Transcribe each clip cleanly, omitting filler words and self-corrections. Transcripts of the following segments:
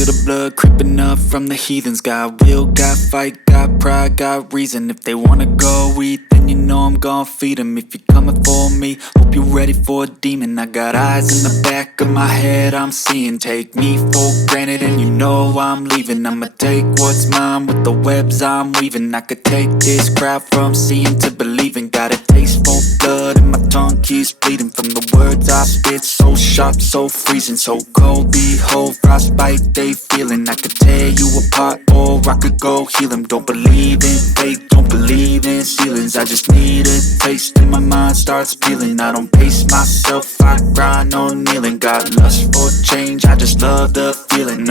feel the blood creeping up from the heathens. Got will, got fight, got pride, got reason. If they wanna go eat, then you know I'm gon' feed them. If you're coming for me, hope you're ready for a demon. I got eyes in the back of my head, I'm seeing. Take me for granted and you know I'm leaving. I'ma take what's mine with the webs I'm weaving. I could take this crowd from seeing to believing. Got a taste for blood and my tongue keeps bleeding from the words I spit. So sharp, so freezing, so cold. Behold, frostbite they feeling. I could tear you apart or I could go heal them. Don't believe in fate, don't believe in ceilings. I just need a taste and my mind starts peeling. I don't pace myself, I grind on kneeling. Got lust for change, I just love the feeling.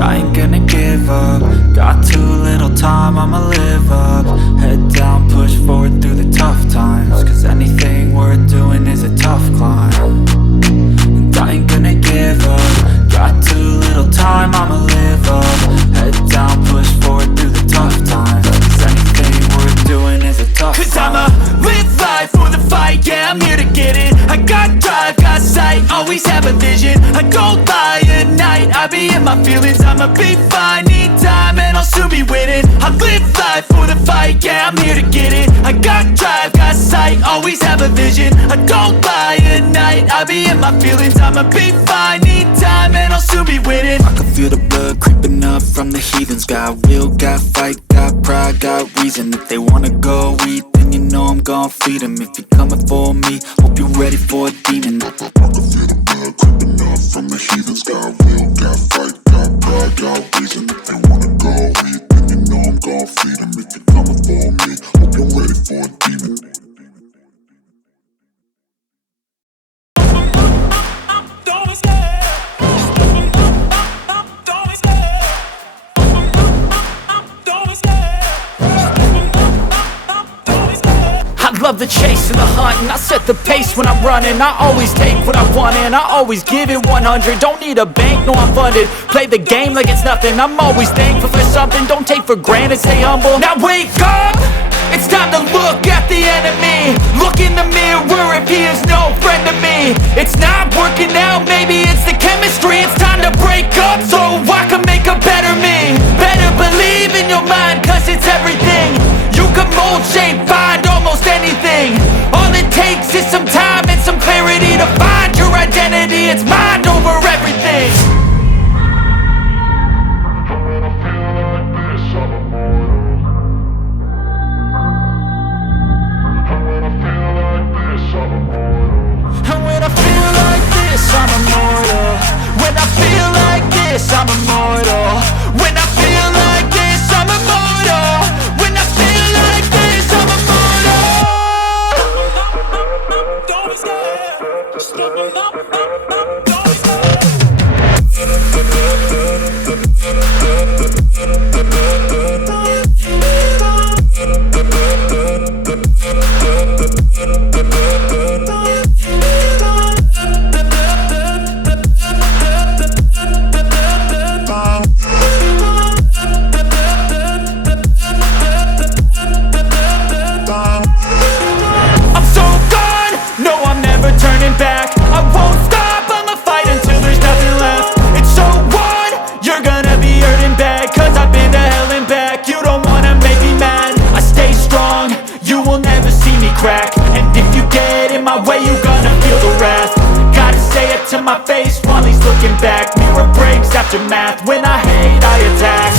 I ain't gonna give up. Got too little time, I'ma live up. Head down, push forward through the tough times. Cause anything worth doing is a tough climb. And I ain't gonna give up. Got too little time, I'ma live up. Head down, push forward through the tough times. Cause anything worth doing is a tough climb. Cause I'ma live life for the fight, yeah, I'm here to get it. I got drive, got sight, always have a vision. I don't lie at night, I be in my feelings. I'ma be fine, need time and I'll soon be winning. I live life for the fight, yeah, I'm here to get it. I got drive, got sight, always have a vision. I don't lie at night, I be in my feelings. I'ma be fine, need time and I'll soon be winning. I can feel the blood creeping up from the heathens. Got will, got fight, got pride, got reason. If they wanna go eat, then you know I'm gon' feed them. If you're coming for me, hope you're ready for a demon. I can feel the blood creeping up from the heathens. Got will, got fight, got pride, got reason. If they wanna go eat, then you know I'm gon' feed them. If you're coming for me, hope you're ready for a demon. Love the chase and the hunt, and I set the pace when I'm running. I always take what I want and I always give it 100. Don't need a bank, no I'm funded. Play the game like it's nothing. I'm always thankful for something. Don't take for granted, stay humble. Now wake up! It's time to look at the enemy. Look in the mirror if he is no friend to me. It's not working out, maybe it's the chemistry. It's time to break up so I can make a better me. Better believe in your mind, cause it's everything. You can mold, shape, find almost anything. All it takes is some time and some clarity to find your identity. It's mind over everything. And when I feel like this, I'm immortal. When I feel like this, I'm immortal. When I feel like this, I'm immortal. When I feel like this, I'm immortal. Don't be scared. Just open up. Don't be scared. Turning back, I won't stop, I'ma fight until there's nothing left. It's so on, you're gonna be hurting bad. Cause I've been to hell and back, you don't wanna make me mad. I stay strong, you will never see me crack. And if you get in my way, you're gonna feel the wrath. Gotta say it to my face while he's looking back. Mirror breaks after math, when I hate I attack.